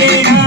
Amen.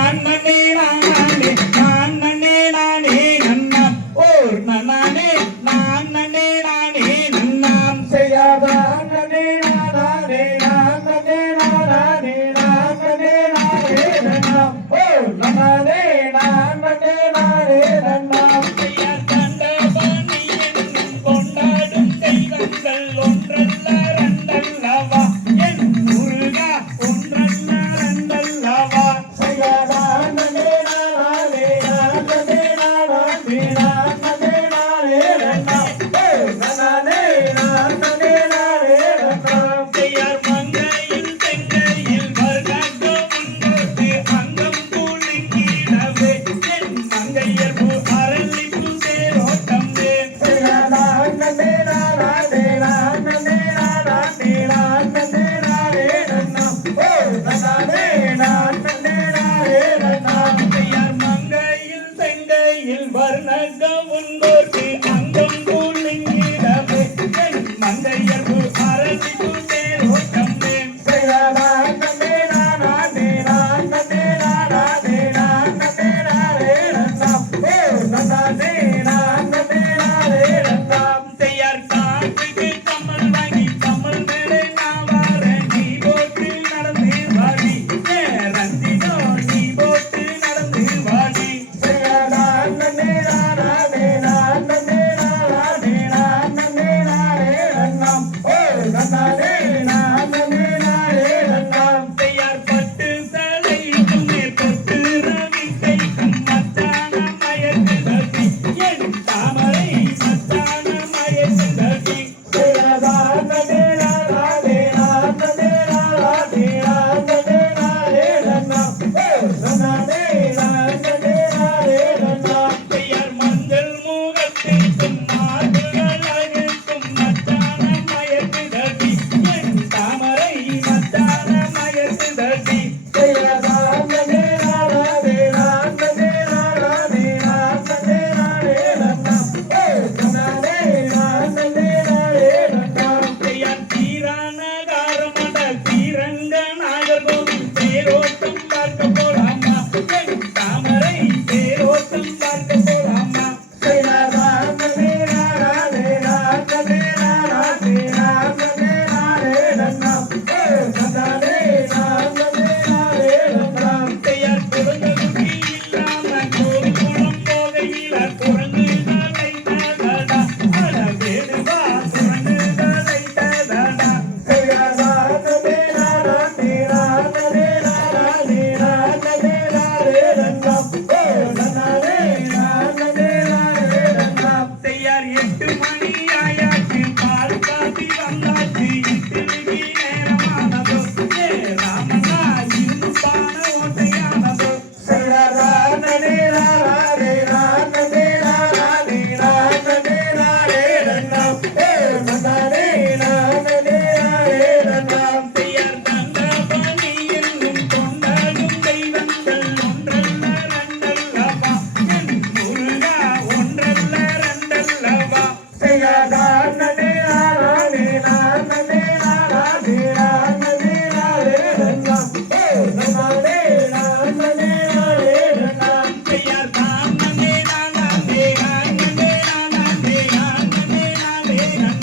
எட்டு மணி ஆயாச்சு